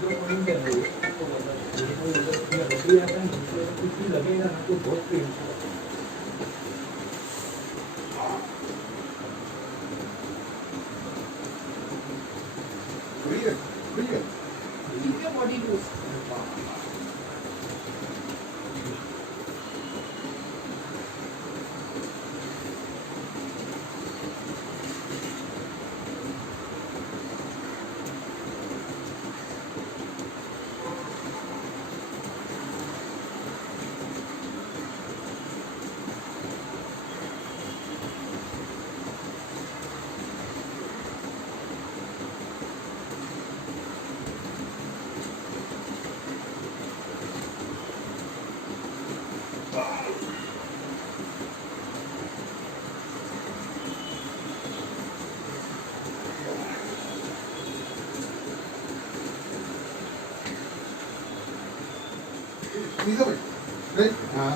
तो वहीं पे है वो, तो बता ये तो उधर भी आता है, दूसरे को कुछ भी लगेगा ना तो बहुत पेन होगा। Keep your body loose. सीधा बैठ राइट हाँ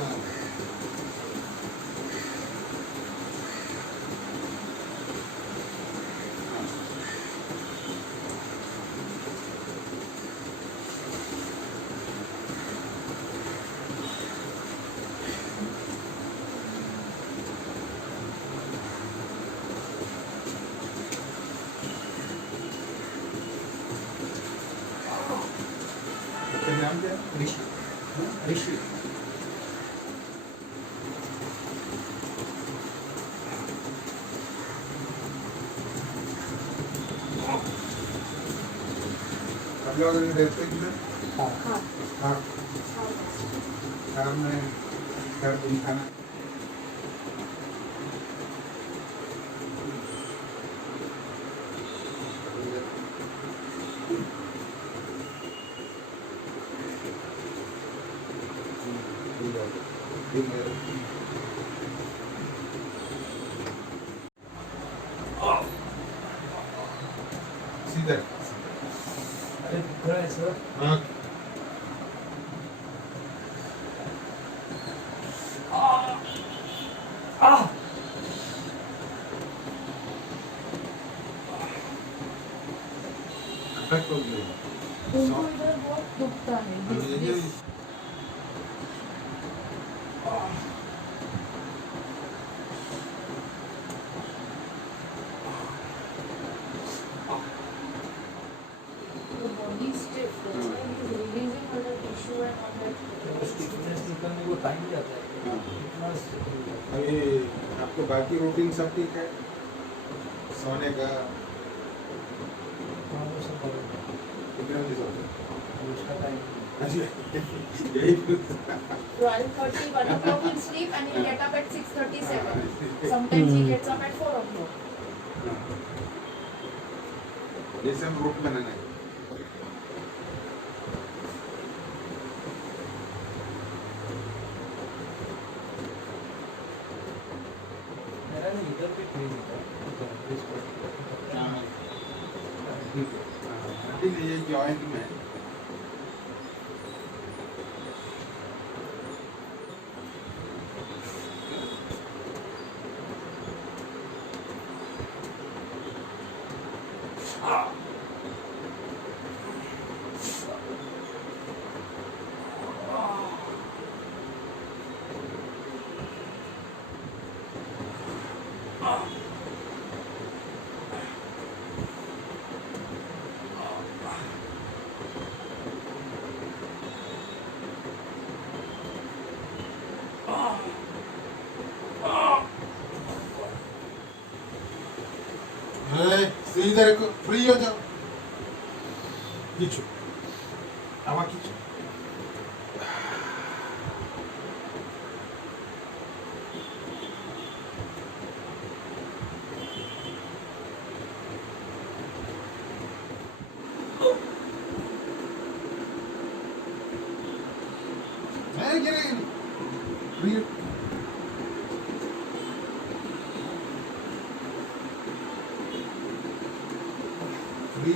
तेरा नाम क्या है? ऋषि, ऋषि। आप लोग अगर रहते हैं किधर? हाँ हाँ कार में कार तुम खाना सीधा अरे दिख रहा है सर। हाँ आह अटैक हो गया उनको इधर बहुत दुखता है. ये जो The body is stiff. That's why he is releasing all the tissue and all that. Stiffness निकलने को टाइम जाता है, हाँ। इतना stiff हो जाता है। अभी आपको बाकी रूटीन सब ठीक है सोने का हाँ, वो सब बरोबर है। कितने बजे सोते हैं? अब उसका टाइम अच्छा यही 12:30, 1 o'clock he'll sleep and he'll get up at 6:37. Sometimes he gets up at 4 o'clock. जैसे हम रूट बनाना है मेरा ना इधर भी पेन होता है, इधर इस पर। हाँ। ठीक है। हड्डी नहीं है जॉइंट में सीधा रखो फ्री हो जाओ खींचो हवा खींचो नहीं गिरेगी नहीं फ्री फ्री